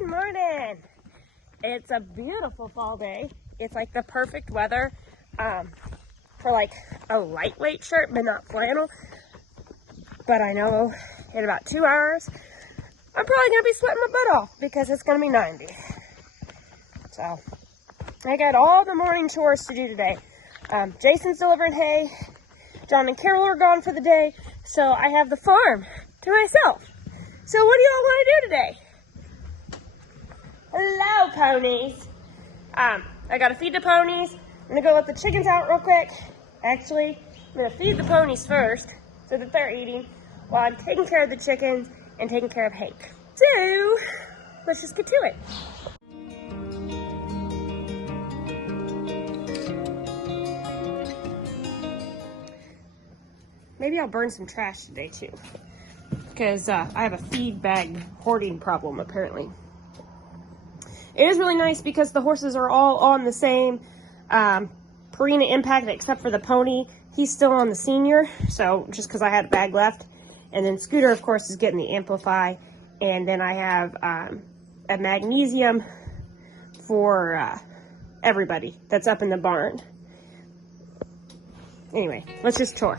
Good morning. It's a beautiful fall day. It's like the perfect weather for like a lightweight shirt, but not flannel. But I know in about 2 hours, I'm probably gonna be sweating my butt off because it's gonna be 90. So I got all the morning chores to do today. Jason's delivering hay. John and Carol are gone for the day. So I have the farm to myself. So what do y'all want to do today? Hello, ponies. I gotta feed the ponies. I'm gonna go let the chickens out real quick. Actually, I'm gonna feed the ponies first so that they're eating while I'm taking care of the chickens and taking care of Hank. So let's just get to it. Maybe I'll burn some trash today too, because I have a feed bag hoarding problem apparently. It is really nice because the horses are all on the same Purina impact except for the pony. He's still on the senior, so just because I had a bag left. And then Scooter, of course, is getting the Amplify. And then I have a magnesium for everybody that's up in the barn. Anyway, let's just chore.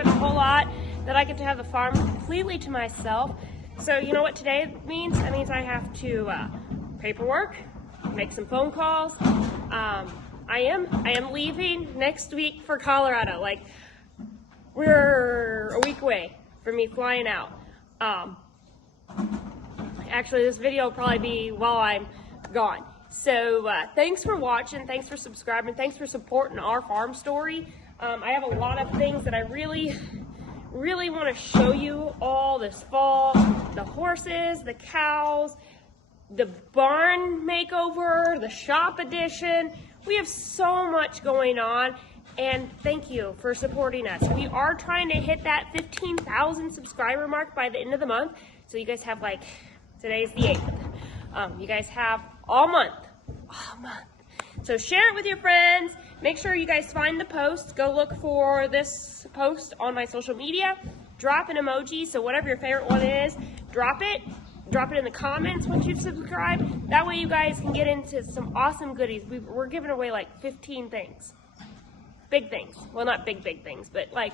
A whole lot that I get to have the farm completely to myself. So you know what today means? That means I have to paperwork, make some phone calls. I am leaving next week for Colorado. Like, we're a week away from me flying out. Actually, this video will probably be while I'm gone. So thanks for watching, thanks for subscribing, thanks for supporting our farm story. I have a lot of things that I really want to show you all this fall. The horses, the cows, the barn makeover, the shop edition. We have so much going on, and thank you for supporting us. We are trying to hit that 15,000 subscriber mark by the end of the month. So you guys have, like, today's the 8th. You guys have all month. So share it with your friends. Make sure you guys find the post. Go look for this post on my social media. Drop an emoji. So whatever your favorite one is, drop it. Drop it in the comments once you've subscribed. That way you guys can get into some awesome goodies. We're giving away like 15 things. Big things. Well, not big things, but like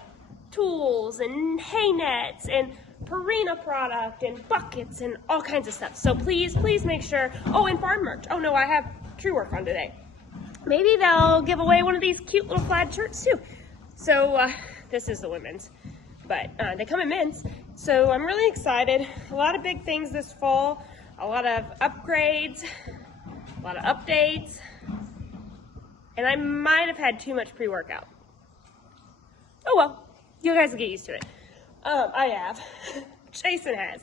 tools and hay nets and Purina product and buckets and all kinds of stuff. So please make sure. Oh, and farm merch. Oh no, I have tree work on today. Maybe they'll give away one of these cute little plaid shirts too. So this is the women's, but they come in men's. So I'm really excited. A lot of big things this fall, a lot of upgrades, a lot of updates, and I might have had too much pre-workout. Oh well, you guys will get used to it. I have. Jason has.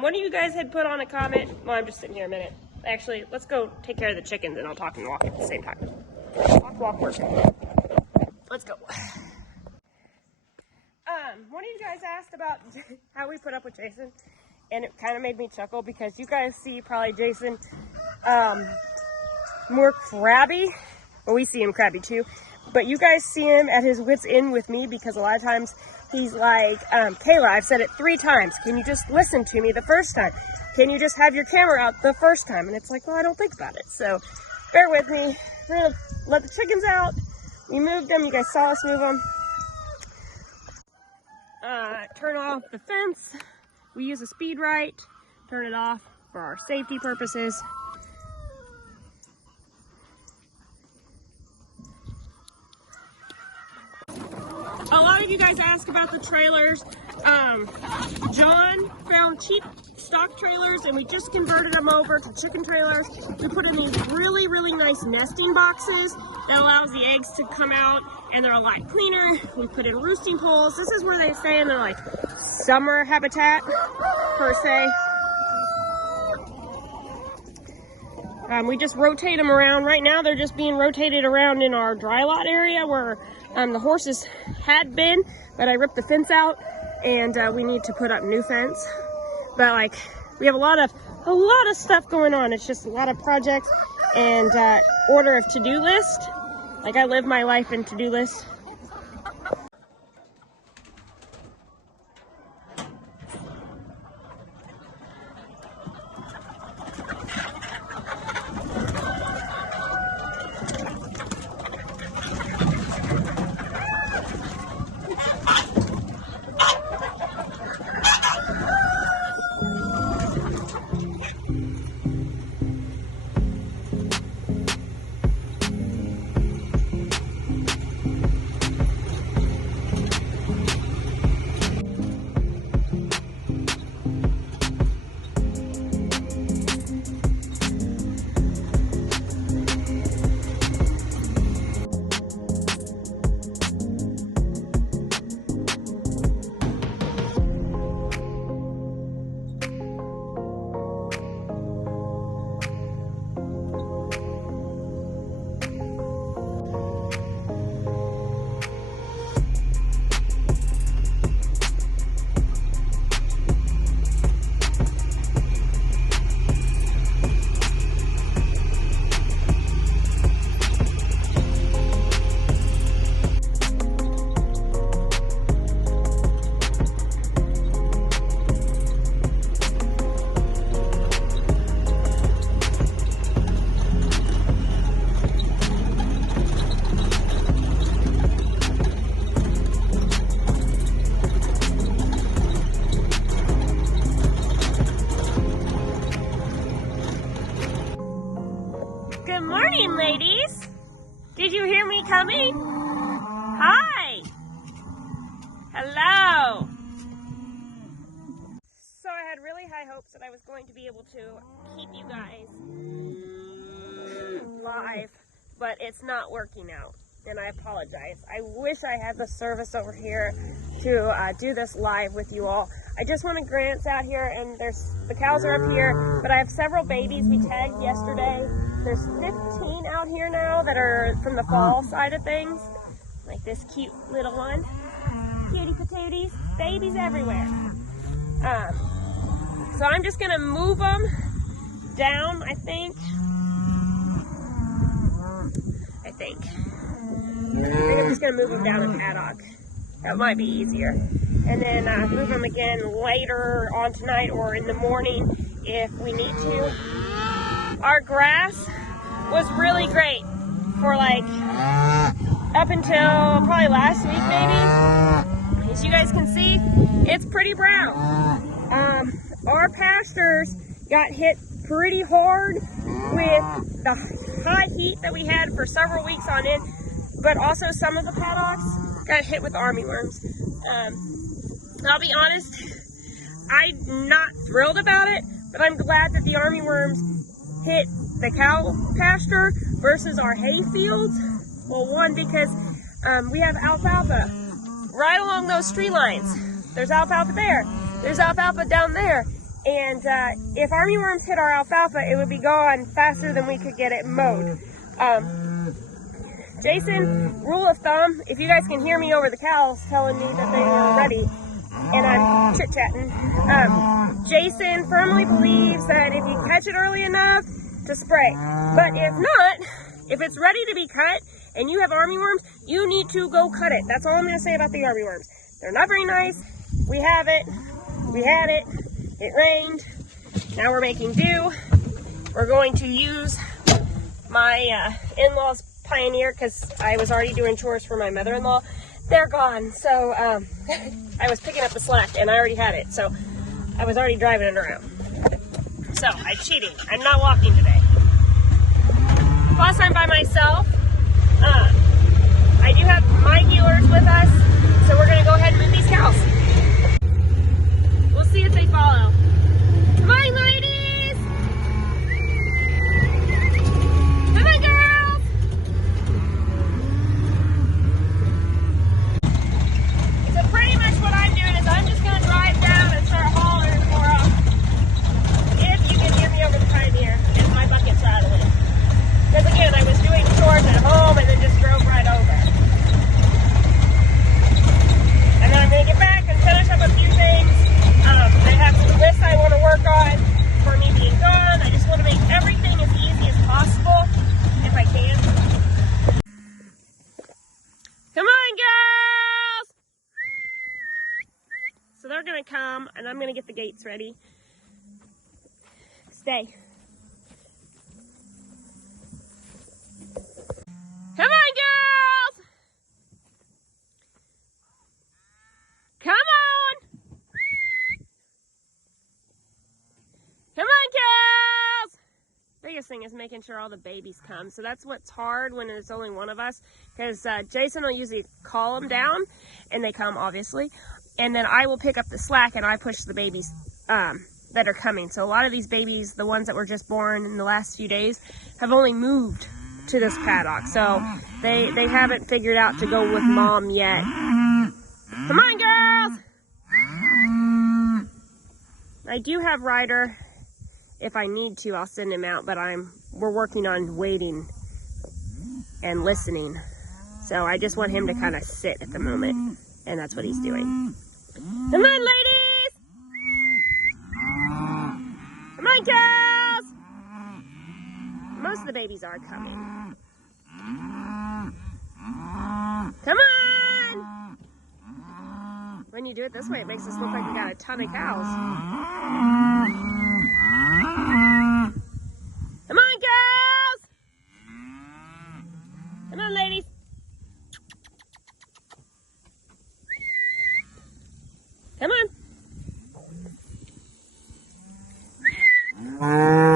One of you guys had put on a comment. Well, I'm just sitting here a minute. Actually, let's go take care of the chickens and I'll talk and walk at the same time. Walk, work. Let's go. One of you guys asked about how we put up with Jason, and it kind of made me chuckle because you guys see probably Jason more crabby. Well, we see him crabby too, but you guys see him at his wit's end with me because a lot of times he's like, Kayla, I've said it 3 times. Can you just listen to me the first time? Can you just have your camera out the first time? And it's like, well, I don't think about it. So bear with me. We're gonna let the chickens out. We moved them. You guys saw us move them. Turn off the fence. We use a speed right. Turn it off for our safety purposes. A lot of you guys ask about the trailers. John found cheap stock trailers and we just converted them over to chicken trailers. We put in these really, really nice nesting boxes that allows the eggs to come out and they're a lot cleaner. We put in roosting poles. This is where they stay in their like summer habitat per se. We just rotate them around. Right now they're just being rotated around in our dry lot area where the horses had been, but I ripped the fence out and we need to put up new fence. But like we have a lot of stuff going on. It's just a lot of projects and order of to-do list. Like I live my life in to-do list. Good morning, ladies. Did you hear me coming? Hi. Hello. So I had really high hopes that I was going to be able to keep you guys live, but it's not working out, and I apologize. I wish I had the service over here to do this live with you all. I just want to Grant's out here, and the cows are up here, but I have several babies we tagged yesterday. There's 15 out here now that are from the fall side of things, like this cute little one. Cutie patooties, babies everywhere. So I'm just gonna move them down, I think I'm just gonna move them down in paddock. That might be easier. And then move them again later on tonight or in the morning if we need to. Our grass was really great for like up until probably last week maybe. As you guys can see, it's pretty brown. Our pastures got hit pretty hard with the high heat that we had for several weeks on end, but also some of the paddocks got hit with armyworms. I'll be honest, I'm not thrilled about it, but I'm glad that the armyworms hit the cow pasture versus our hay fields. Well, one, because we have alfalfa right along those tree lines. There's alfalfa there. There's alfalfa down there. And if armyworms hit our alfalfa, it would be gone faster than we could get it mowed. Jason, rule of thumb, if you guys can hear me over the cows telling me that they are ready, and I'm chit-chatting, Jason firmly believes that if you catch it early enough, to spray. But if not, if it's ready to be cut and you have armyworms, you need to go cut it. That's all I'm going to say about the armyworms. They're not very nice. We have it. We had it. It rained. Now we're making do. We're going to use my in-laws Pioneer because I was already doing chores for my mother-in-law. They're gone. So I was picking up the slack and I already had it. So I was already driving it around. So I'm cheating. I'm not walking today. Plus I'm by myself. I do have my healers with us. So we're going to go ahead and move these cows. see if they follow. Come on, ladies! Come on, girls! So pretty much what I'm doing is I'm just going to drive down and start hollering for them. If you can hear me over the pioneer, if my bucket's rattling. Because again, I was doing chores at home and then just drove right over. And then I'm going to get back and finish up a few things. I have some lists I want to work on for me being gone. I just want to make everything as easy as possible, if I can. Come on, girls! So they're going to come, and I'm going to get the gates ready. Stay. Come on, girls! Come on! Come on, girls! Biggest thing is making sure all the babies come. So that's what's hard when it's only one of us. Because Jason will usually call them down, and they come, obviously. And then I will pick up the slack, and I push the babies that are coming. So a lot of these babies, the ones that were just born in the last few days, have only moved to this paddock. So they haven't figured out to go with mom yet. Come on, girls! I do have Ryder. If I need to, I'll send him out, but we're working on waiting and listening. So I just want him to kind of sit at the moment, and that's what he's doing. Come on, ladies! Come on, girls! Most of the babies are coming. Come on! When you do it this way, it makes us look like we got a ton of cows. Come on, girls! Come on, ladies. Come on.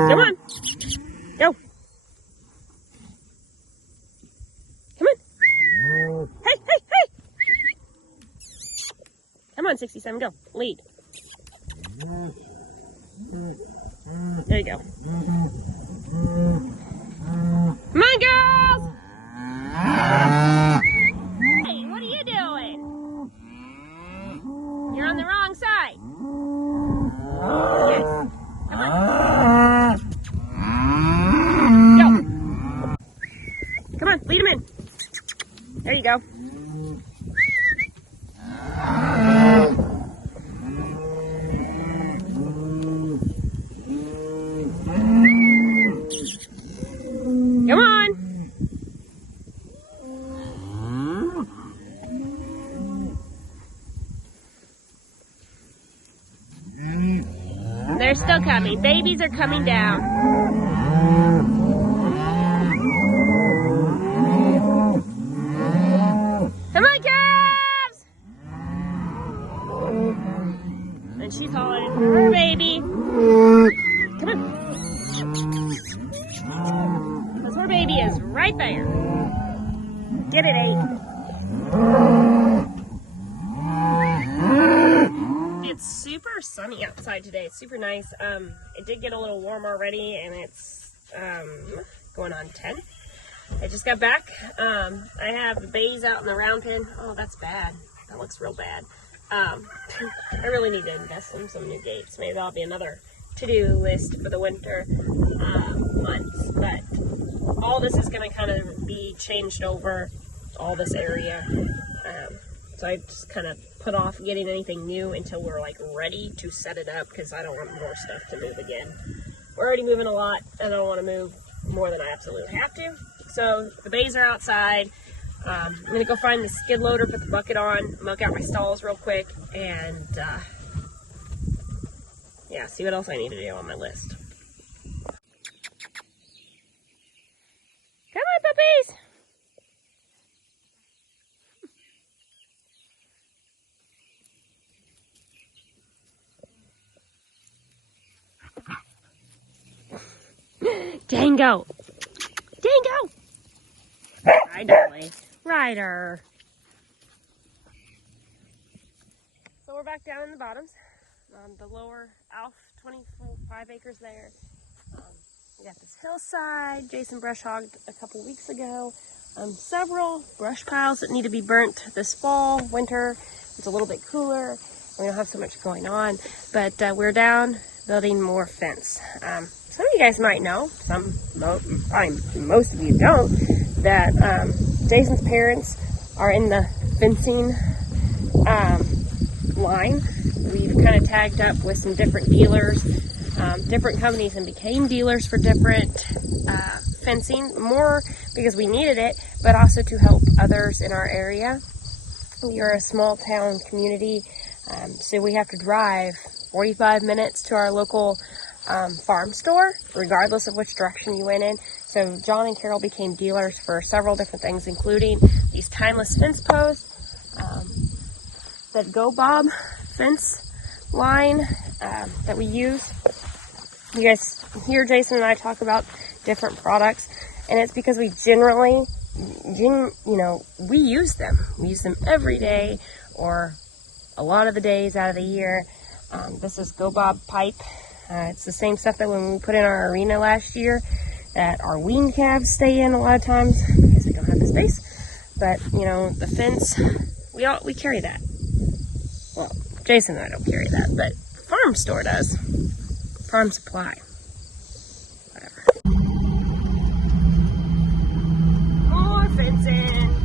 Come on. Go. Come on. Hey, hey, hey. Come on, 67, go. Lead. There you go. Come on, girls! Hey, what are you doing? You're on the wrong side. Yes. Come on. Go. Come on, lead him in. There you go. Come on. They're still coming. Babies are coming down. Come on, calves! And she's hollering for her baby. Come on. Because her baby is right there. Get it, 8. It's super sunny outside today. It's super nice. It did get a little warm already, and it's going on 10. I just got back. I have the bays out in the round pen. Oh, that's bad. That looks real bad. I really need to invest in some new gates. Maybe that'll be another to-do list for the winter months. But all this is going to kind of be changed over, all this area. So I just kind of put off getting anything new until we're like ready to set it up, because I don't want more stuff to move again. We're already moving a lot, and I don't want to move more than I absolutely have to. So the bays are outside. I'm going to go find the skid loader, put the bucket on, milk out my stalls real quick, and yeah, see what else I need to do on my list. Come on, puppies! Dango! Dango! Hi, darling. Ryder. So we're back down in the bottoms. the lower Alf 25 acres there. We got this hillside Jason brush hogged a couple weeks ago. Several brush piles that need to be burnt this fall, winter. It's a little bit cooler. We don't have so much going on, but we're down building more fence. Some of you guys might know, probably most of you don't, that Jason's parents are in the fencing line. We've kind of tagged up with some different dealers, different companies, and became dealers for different fencing, more because we needed it, but also to help others in our area. We are a small town community, so we have to drive 45 minutes to our local farm store, regardless of which direction you went in. So John and Carol became dealers for several different things, including these timeless fence posts, that Go Bob fence line that we use. You guys hear Jason and I talk about different products, and it's because we generally, we use them. We use them every day or a lot of the days out of the year. This is Go Bob pipe. It's the same stuff that when we put in our arena last year that our weaned calves stay in a lot of times because we don't have the space. But, the fence, we carry that. Well, Jason and I don't carry that, but farm store does. Farm supply. Whatever. More fencing.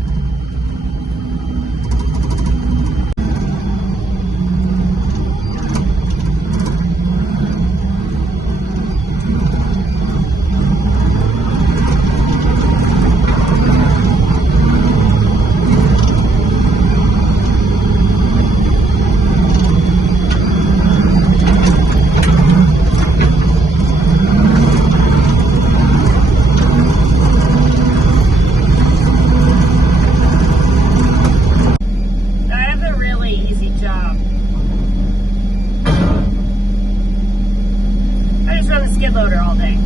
Skid loader all day.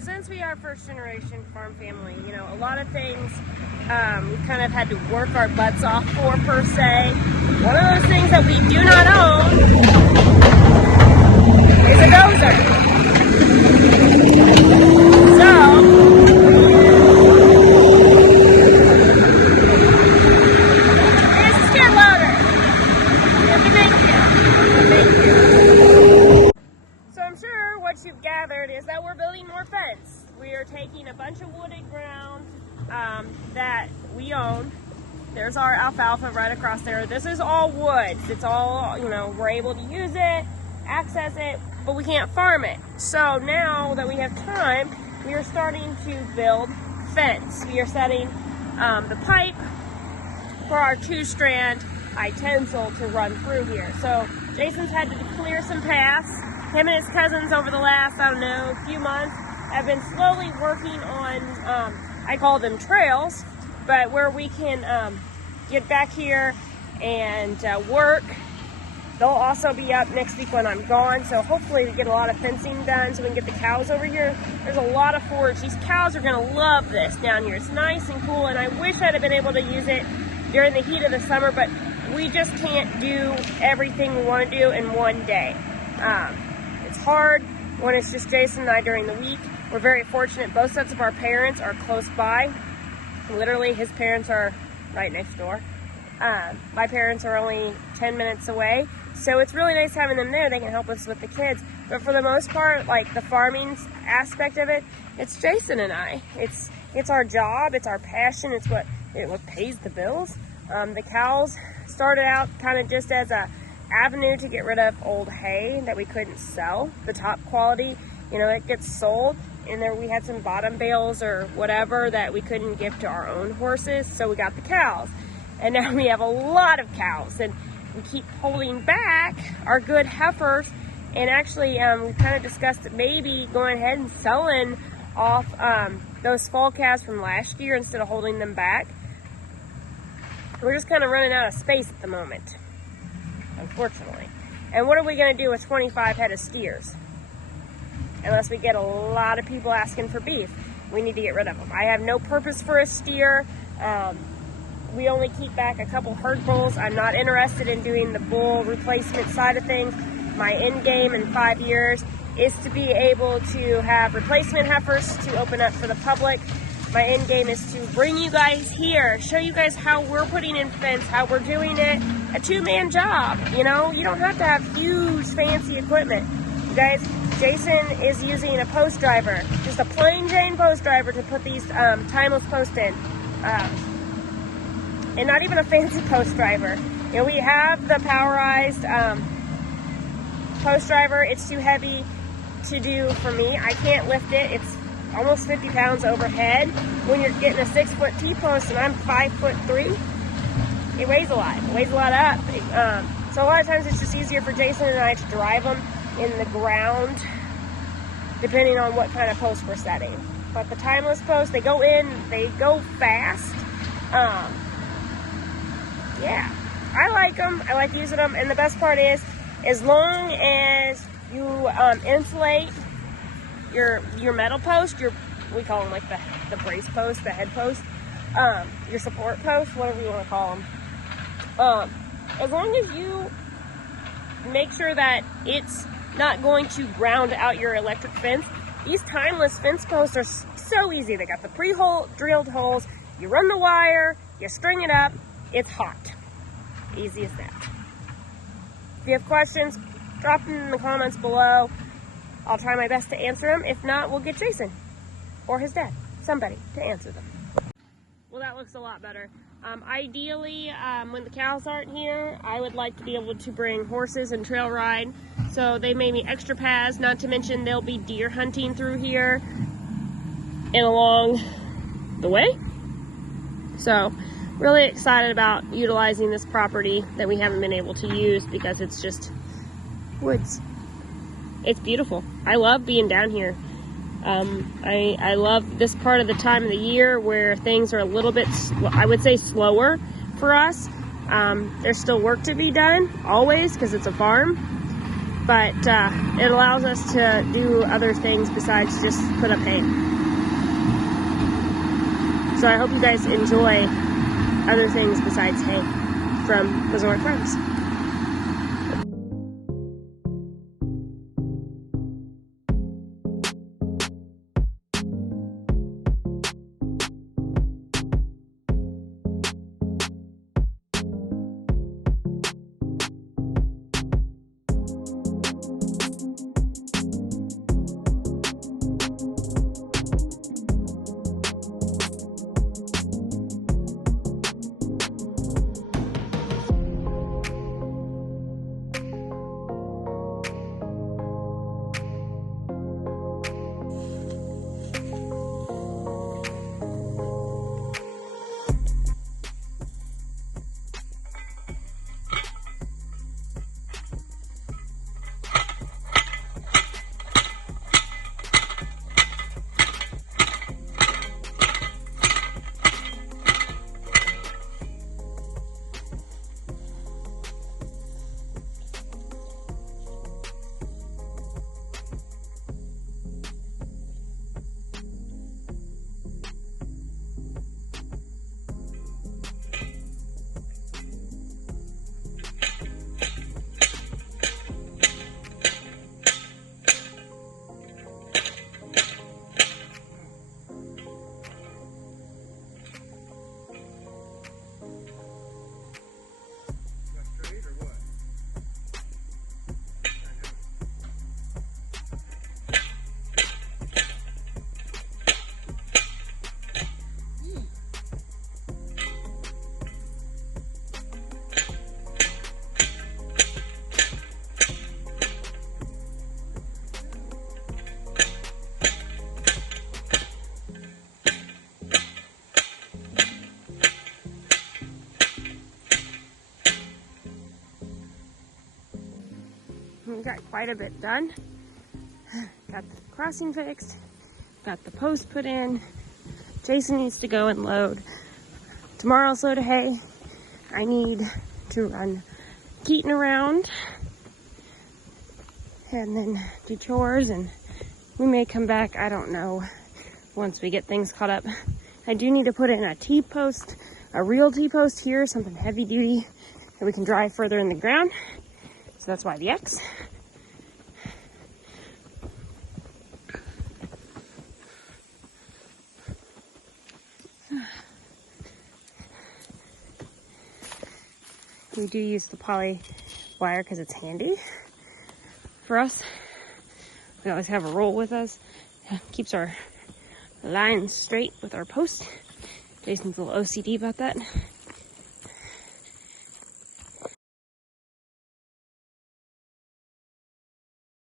Since we are first generation farm family, a lot of things we've kind of had to work our butts off for, per se. One of those things that we do not own is a dozer. It's a skid loader. So I'm sure what you've gathered is that we're building more fence. We are taking a bunch of wooded ground that we own, There's our alfalfa right across there. This is all woods. It's all, you know, we're able to use it, access it, but we can't farm it. So now that we have time, we are starting to build fence. We are setting the pipe for our 2-strand I-tensile to run through here. So Jason's had to clear some paths. Him and his cousins over the last, I don't know, few months have been slowly working on, I call them trails, but where we can get back here and work. They'll also be up next week when I'm gone, so hopefully we get a lot of fencing done so we can get the cows over here. There's a lot of forage. These cows are going to love this down here. It's nice and cool, and I wish I'd have been able to use it during the heat of the summer, but we just can't do everything we want to do in one day. It's hard when it's just Jason and I during the week. We're very fortunate. Both sets of our parents are close by. Literally, his parents are right next door. My parents are only 10 minutes away. So it's really nice having them there. They can help us with the kids. But for the most part, like the farming aspect of it, it's Jason and I. It's our job. It's our passion. It's what pays the bills. The cows started out kind of just as a avenue to get rid of old hay that we couldn't sell. The top quality, you know, it gets sold. And there we had some bottom bales or whatever that we couldn't give to our own horses, so we got the cows. And now we have a lot of cows, and we keep holding back our good heifers. And actually, we kind of discussed maybe going ahead and selling off those fall calves from last year instead of holding them back. We're just kind of running out of space at the moment, unfortunately. And what are we going to do with 25 head of steers? Unless we get a lot of people asking for beef, we need to get rid of them. I have no purpose for a steer. We only keep back a couple herd bulls. I'm not interested in doing the bull replacement side of things. My end game in 5 years is to be able to have replacement heifers to open up for the public. My end game is to bring you guys here, show you guys how we're putting in fence, how we're doing it, a 2-man job. You know, you don't have to have huge fancy equipment. You guys, Jason is using a post driver, just a plain Jane post driver to put these timeless posts in. And not even a fancy post driver. You know, we have the powerized post driver. It's too heavy to do for me. I can't lift it. It's almost 50 pounds overhead. When you're getting a 6-foot T-post and I'm 5'3", it weighs a lot. It weighs a lot up. So a lot of times it's just easier for Jason and I to drive them in the ground, depending on what kind of post we're setting. But the timeless posts, they go in, they go fast. Yeah, I like them. I like using them. And the best part is, as long as you insulate your metal post, we call them like the brace post, the head post, your support post, whatever you want to call them. As long as you make sure that it's not going to ground out your electric fence, these timeless fence posts are so easy. They got the pre-drilled holes. You run the wire, you string it up, it's hot. Easy as that. If you have questions, drop them in the comments below. I'll try my best to answer them. If not, we'll get Jason or his dad, somebody, to answer them. Well, that looks a lot better. Ideally, when the cows aren't here, I would like to be able to bring horses and trail ride. So they made me extra paths, not to mention there'll be deer hunting through here and along the way. So really excited about utilizing this property that we haven't been able to use because it's just woods. It's beautiful. I love being down here. I love this part of the time of the year where things are a little bit, I would say, slower for us. There's still work to be done, always, because it's a farm. But it allows us to do other things besides just put up hay. So I hope you guys enjoy other things besides hay from Wieczorek Farms. We got quite a bit done. Got the crossing fixed, got the post put in. Jason needs to go and load tomorrow's load of hay. I need to run Keaton around and then do chores, and we may come back, I don't know, once we get things caught up. I do need to put in a T-post, a real T-post here, something heavy duty that we can drive further in the ground. So that's why the X. We do use the poly wire because it's handy for us. We always have a roll with us. Keeps our lines straight with our post. Jason's a little OCD about that.